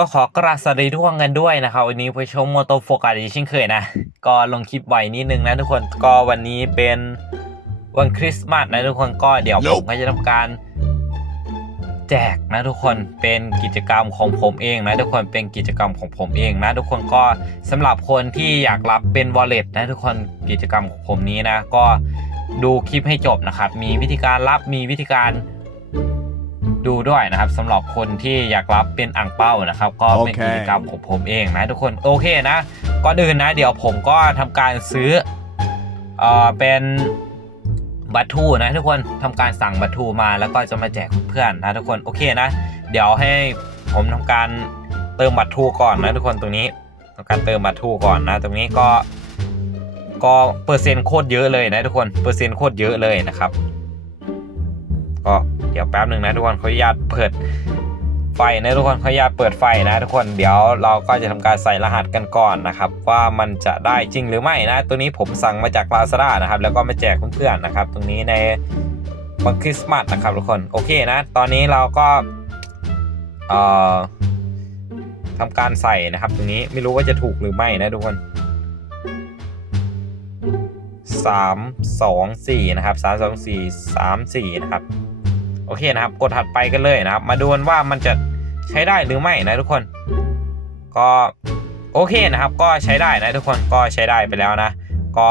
ก็ขอกราบสวัสดีทุกคนกันด้วยนะครับวันนี้ไปชมโมโตโฟกัสอีกเช่นเคยนะ ก็ลงคลิปไว้นิดนึงนะทุกคนก็วันนี้เป็นวันคริสต์มาสนะทุกคนก็เดี๋ยวผมก็จะทำการ แจกนะทุกคนเป็นกิจกรรมของผมเองนะทุกคนเป็นกิจกรรมของผมเองนะทุกคนก็สำหรับคนที่อยากรับเป็น wallet นะทุกคนกิจกรรมของผมนี้นะ ก็ดูคลิปให้จบนะครับมีวิธีการรับมีวิธีการ ดูด้วยนะครับสำหรับคนที่อยากรับเป็นอ่างเป้านะครับ ก็เป็นโอเคกิจกรรมของผมเองนะทุกคนโอเคนะก่อนอื่นนะ เดี๋ยวผมก็ทำการซื้อเอ่อเป็นบัตรทูนะทุกคนทำการสั่งบัตรทูมาแล้วก็จะมาแจกเพื่อนนะทุกคนโอเคนะ เดี๋ยวให้ผมทำการเติมบัตรทูก่อนนะทุกคนตรงนี้ทำการเติมบัตรทูก่อนนะ ตรงนี้ก็ก็เปอร์เซ็นต์โคตรเยอะเลยนะทุกคนเปอร์เซ็นต์โคตรเยอะเลยนะครับ ก็เดี๋ยวแป๊บหนึ่งนะทุกคนขออนุญาตเปิดไฟนะทุกคนขออนุญาตเปิดไฟนะทุกคนเดี๋ยวเราก็จะทำการใส่รหัสกันก่อนนะครับ ว่ามันจะได้จริงหรือไม่นะ ตัวนี้ผมสั่งมาจาก Lazada นะครับ แล้วก็มาแจกเพื่อนๆนะครับ ตรงนี้ในวันคริสต์มาสนะครับทุกคนโอเคนะ ตอนนี้เราก็เอ่อทำการใส่นะครับ ตรงนี้ไม่รู้ว่าจะถูกหรือไม่นะทุกคนสามสองสี่นะครับสามสองสี่สามสี่นะครับ โอเคนะครับ กดถัดไปกันเลยนะครับ มาดูกันว่ามันจะใช้ได้หรือไม่นะทุกคน ก็โอเคนะครับ ก็ใช้ได้นะทุกคนก็ใช้ได้ไปแล้วนะ ก็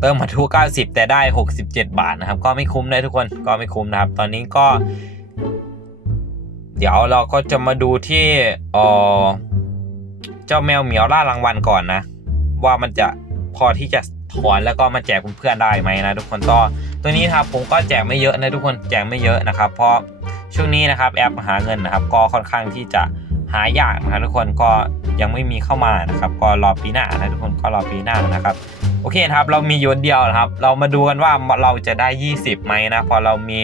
เติมมาทู90 แต่ได้ 67 บาทนะครับ ก็ไม่คุ้มนะทุกคนก็ไม่คุ้มนะครับ ตอนนี้ก็ เดี๋ยวเราก็จะมาดูที่เออเจ้าแมวเหมียวล่ารางวัลก่อนนะ ว่ามันจะพอที่จะถอนแล้วก็มาแจกเพื่อนๆได้ไหมนะทุกคนต่อ ตัวนี้ครับผมก็แจกไม่เยอะนะทุกคนแจกไม่เยอะนะครับ เพราะช่วงนี้นะครับแอปหาเงินนะครับ ก็ค่อนข้างที่จะหายากนะครับทุกคนก็ยังไม่มีเข้ามานะครับ ก็รอปีหน้านะทุกคนก็รอปีหน้านะครับโอเคนะครับ เรามียนเดียวนะครับ เรามาดูกันว่าเราจะได้ 20ไหมนะพอเรามี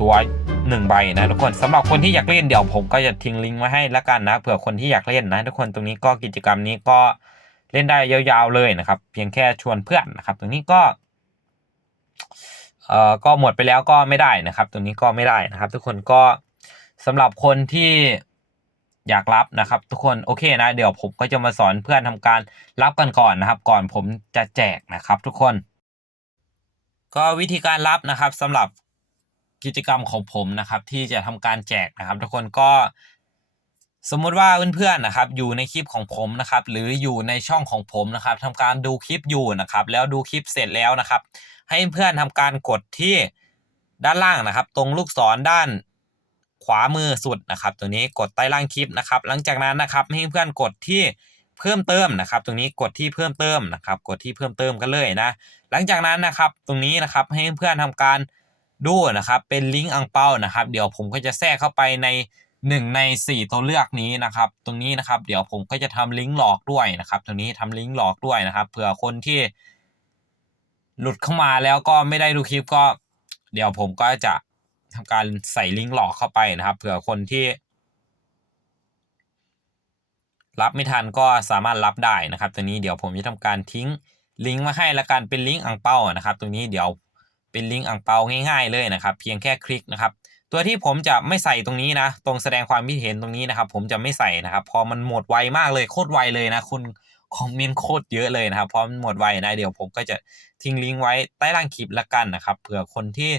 ตัวหนึ่งใบนะทุกคนสำหรับคนที่อยากเล่นเดี๋ยวผมก็จะทิ้งลิงก์ไว้ให้แล้วกันนะเผื่อคนที่อยากเล่นนะทุกคนตรงนี้ก็กิจกรรมนี้ก็ เล่นได้ยาวๆเลยนะครับ เพียงแค่ชวนเพื่อนนะครับ ตรงนี้ก็เอ่อก็หมดไปแล้วก็ไม่ได้นะครับ ตรงนี้ก็ไม่ได้นะครับ ทุกคนก็สำหรับคนที่อยากรับนะครับ ทุกคนโอเคนะ เดี๋ยวผมก็จะมาสอนเพื่อนทำการรับกันก่อนนะครับ ก่อนผมจะแจกนะครับ ทุกคน ก็วิธีการรับนะครับสำหรับกิจกรรมของผมนะครับ ที่จะทำการแจกนะครับ ทุกคนก็ สมมุติว่าเพื่อนๆนะครับอยู่ในคลิปของผมนะครับหรืออยู่ในช่องของผมนะครับทำการดูคลิปอยู่นะครับแล้วดูคลิปเสร็จแล้วนะครับ ให้เพื่อนทำการกดที่ด้านล่างนะครับ ตรงลูกศรด้านขวามือสุดนะครับ ตัวนี้กดใต้ล่างคลิปนะครับ หลังจากนั้นนะครับให้เพื่อนกดที่เพิ่มเติมนะครับ ตรงนี้กดที่เพิ่มเติมนะครับ กดที่เพิ่มเติมกันเลยนะ หลังจากนั้นนะครับตรงนี้นะครับให้เพื่อนทำการดูนะครับ เป็นลิงก์อังเปานะครับ เดี๋ยวผมก็จะแทรกเข้าไปใน หนึ่งในสี่ตัวเลือกนี้นะครับ ตรงนี้นะครับ เดี๋ยวผมก็จะทำลิงก์หลอกด้วยนะครับ ตรงนี้ทำลิงก์หลอกด้วยนะครับ เผื่อคนที่ หลุดเข้ามาแล้วก็ไม่ได้ดูคลิปก็ เดี๋ยวผมก็จะทำการใส่ลิงก์หลอกเข้าไปนะครับ เผื่อคนที่ รับไม่ทันก็สามารถรับได้นะครับตัวนี้เดี๋ยวผมจะทำการทิ้งลิงก์มาให้ละกันเป็นลิงก์อังเป้านะครับ ตรงนี้เดี๋ยวเป็นลิงก์อังเปาง่ายๆเลยนะครับ เพียงแค่คลิกนะครับ ตัวที่ผมจะไม่ใส่ตรงนี้นะ ตรงแสดงความคิดเห็นตรงนี้นะครับ ผมจะไม่ใส่นะครับ พอมันหมดไวมากเลยโคตรไวเลยนะคุณคอมเมนต์โคตรเยอะเลยนะครับพอมันหมดไวนะเดี๋ยวผมก็จะทิ้งลิงก์ไว้ใต้ล่างคลิปละกันนะครับเผื่อคนที่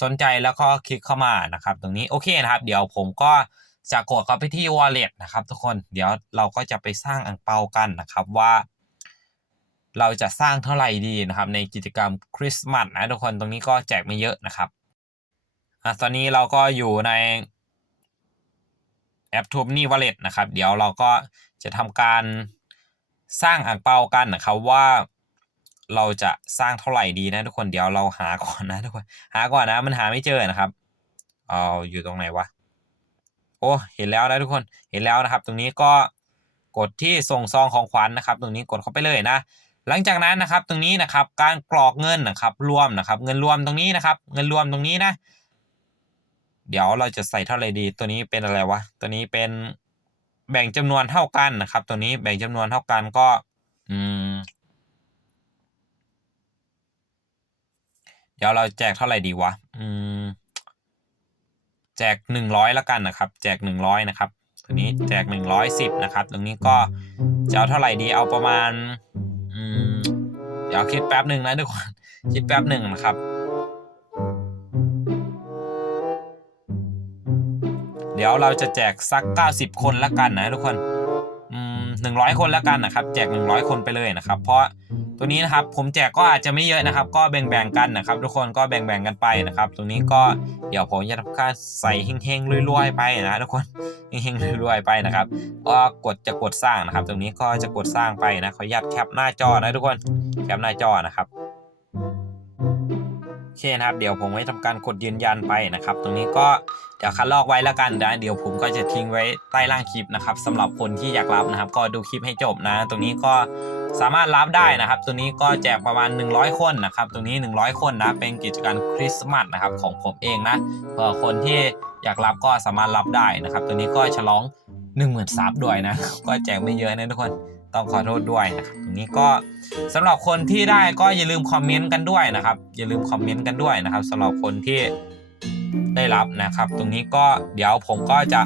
สนใจแล้วก็คลิกเข้ามานะครับ ตรงนี้โอเคนะครับ เดี๋ยวผมก็จะกดเข้าไปที่ wallet นะครับ ทุกคนเดี๋ยวเราก็จะไปสร้างอังเปากันนะครับว่า เราจะสร้างเท่าไหร่ดีนะครับ ในกิจกรรมคริสต์มาสนะทุกคนตรงนี้ก็แจกไม่เยอะนะครับ อะตอนนี้เราก็อยู่ในแอปทูบนี่วอลเล็ตนะครับ เดี๋ยวเราก็จะทำการสร้างอ่างเปากันนะครับว่า เราจะสร้างเท่าไหร่ดีนะทุกคนเดี๋ยวเราหาก่อนนะทุกคนหาก่อนนะมันหาไม่เจอนะครับเอาอยู่ตรงไหนวะโอ้เห็นแล้วนะทุกคนเห็นแล้วนะครับ ตรงนี้ก็กดที่ส่งซองของขวัญนะครับ ตรงนี้กดเข้าไปเลยนะ หลังจากนั้นนะครับตรงนี้นะครับการกรอกเงินนะครับรวมนะครับ เงินรวมตรงนี้นะครับ เงินรวมตรงนี้นะ เดี๋ยวเราจะใส่เท่าไหร่ดี ตัวนี้เป็นอะไรวะ ตัวนี้เป็นแบ่งจำนวนเท่ากันนะครับ ตัวนี้แบ่งจำนวนเท่ากันก็ อืม เดี๋ยวเราแจกเท่าไหร่ดีวะ อืม แจกหนึ่งร้อยละกันนะครับ แจกหนึ่งร้อยนะครับ ตัวนี้แจกหนึ่งร้อยสิบนะครับ ตรงนี้ก็จะเอาเท่าไหร่ดี เอาประมาณ อืม เดี๋ยวคิดแป๊บหนึ่งนะทุกคน คิดแป๊บหนึ่งนะครับ เดี๋ยวเราจะแจกสัก 90 คนละกันนะทุกคนหนึ่งร้อยคนละกันนะครับ แจก 100 คนไปเลยนะครับ เพราะตัวนี้นะครับผมแจกก็อาจจะไม่เยอะนะครับ ก็แบ่งๆกันนะครับ ทุกคนก็แบ่งๆกันไปนะครับตรงนี้ก็เดี๋ยวผมจะทำการใส่เฮงๆรวยๆไปนะทุกคนเฮงๆรวยๆไปนะครับก็กดจะกดสร้างนะครับ ตรงนี้ก็จะกดสร้างไปนะขออนุญาตแคปหน้าจอนะทุกคนแคปหน้าจอนะครับ อเคนะครับเดี๋ยวผมไว้ทำการกดยืนยันไปนะครับ ตรงนี้ก็เดี๋ยวคัดลอกไว้แล้วกันนะเดี๋ยวผมก็จะทิ้งไว้ใต้ล่างคลิปนะครับสำหรับคนที่อยากรับนะครับ ก็ดูคลิปให้จบนะ ตรงนี้ก็สามารถรับได้นะครับ ตัวนี้ก็แจกประมาณ 100 คนนะครับ ตรงนี้ 100 คนนะเป็นกิจการคริสต์มาสนะครับของผมเองนะเผื่อคนที่อยากรับก็สามารถรับได้นะครับ ตัวนี้ก็ฉลอง10,000ซับด้วยนะก็แจกไม่เยอะนะทุกคน ต้องขอโทษด้วยนะครับตรงนี้ก็สำหรับคนที่ได้ก็อย่าลืมคอมเมนต์กันด้วยนะครับ อย่าลืมคอมเมนต์กันด้วยนะครับสำหรับคนที่ได้รับนะครับ ตรงนี้ก็เดี๋ยวผมก็จะ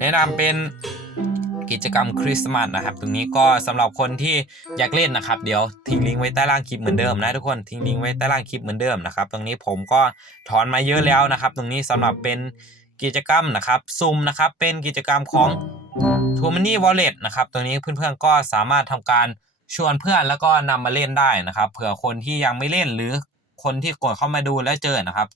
แนะนำเป็นกิจกรรมคริสต์มาสนะครับ ตรงนี้ก็สำหรับคนที่อยากเล่นนะครับ เดี๋ยวทิ้งลิงก์ไว้ใต้ล่างคลิปเหมือนเดิมนะทุกคนทิ้งลิงก์ไว้ใต้ล่างคลิปเหมือนเดิมนะครับ ตรงนี้ผมก็ถอนมาเยอะแล้วนะครับ ตรงนี้สำหรับเป็นกิจกรรมนะครับซุมนะครับ เป็นกิจกรรมของ t o m o n y Wallet นะครับตัวนี้เพื่อนๆก็สามารถทำการชวนเพื่อนแล้วก็นำมาเล่นได้นะครับ เผื่อคนที่ยังไม่เล่นหรือคนที่กดเข้ามาดูแล้วเจอนะครับ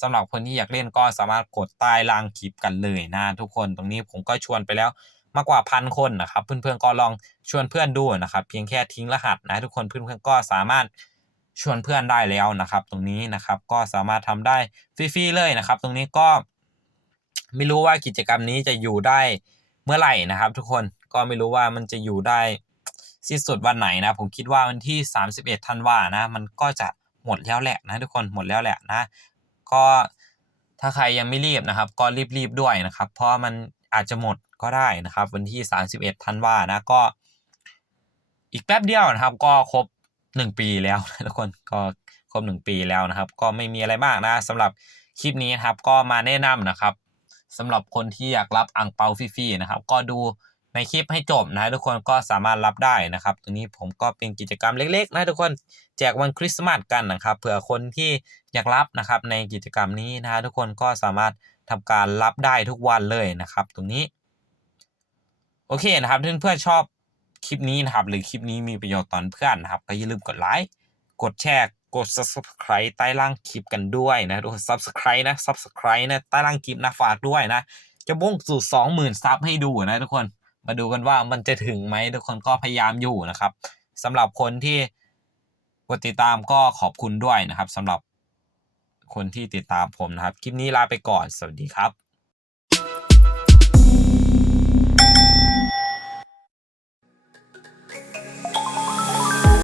สำหรับคนที่อยากเล่นก็สามารถกดใต้ล่างคลิปกันเลยนะทุกคนตรงนี้ผมก็ชวนไปแล้วมากกว่าพันคนนะครับ เพื่อนๆก็ลองชวนเพื่อนดูนะครับ เพียงแค่ทิ้งรหัสนะทุกคนเพื่อนๆก็สามารถชวนเพื่อนได้แล้วนะครับ ตรงนี้นะครับก็สามารถทำได้ฟรีๆเลยนะครับ ตรงนี้ก็ไม่รู้ว่ากิจกรรมนี้จะอยู่ได้ เมื่อไหร่นะครับ ทุกคนก็ไม่รู้ว่ามันจะอยู่ได้สิ้นสุดวันไหนนะ ผมคิดว่าวันที่ 31ธันวานะ มันก็จะหมดแล้วแหละนะทุกคนหมดแล้วแหละนะ ก็ถ้าใครยังไม่รีบนะครับ ก็รีบๆด้วยนะครับ เพราะมันอาจจะหมดก็ได้นะครับ วันที่ 31ธันวานะก็ อีกแป๊บเดียวนะครับ ก็ครบ 1 ปีแล้วนะทุกคนก็ครบ 1 ปีแล้วนะครับ ก็ไม่มีอะไรมากนะสำหรับคลิปนี้นะครับ ก็มาแนะนำนะครับ สำหรับคนที่อยากรับอ่งเปาฟรีๆนะครับ ก็ดูในคลิปให้จบนะทุกคนก็สามารถรับได้นะครับตรงนี้ผมก็เป็นกิจกรรมเล็ก ๆ นะทุกคนแจกวันคริสต์มาสกันนะครับเผื่อคนที่อยากรับนะครับในกิจกรรมนี้นะทุกคนก็สามารถทำการรับได้ทุกวันเลยนะครับ ตรงนี้ โอเคนะครับเพื่อนๆชอบคลิปนี้นะครับ หรือคลิปนี้มีประโยชน์ตอนเพื่อนนะครับ ก็อย่าลืมกดไลค์ กดแชร์กด subscribe ใต้ล่างคลิปกันด้วยนะทุกคน subscribe นะ subscribe นะใต้ล่างคลิปนะฝากด้วยนะ จะบ่งสู่สองหมื่นซับให้ดูนะทุกคนมาดูกันว่ามันจะถึงไหมทุกคนก็พยายามอยู่นะครับสำหรับคนที่กดติดตามก็ขอบคุณด้วยนะครับสำหรับคนที่ติดตามผมนะครับ คลิปนี้ลาไปก่อน สวัสดีครับ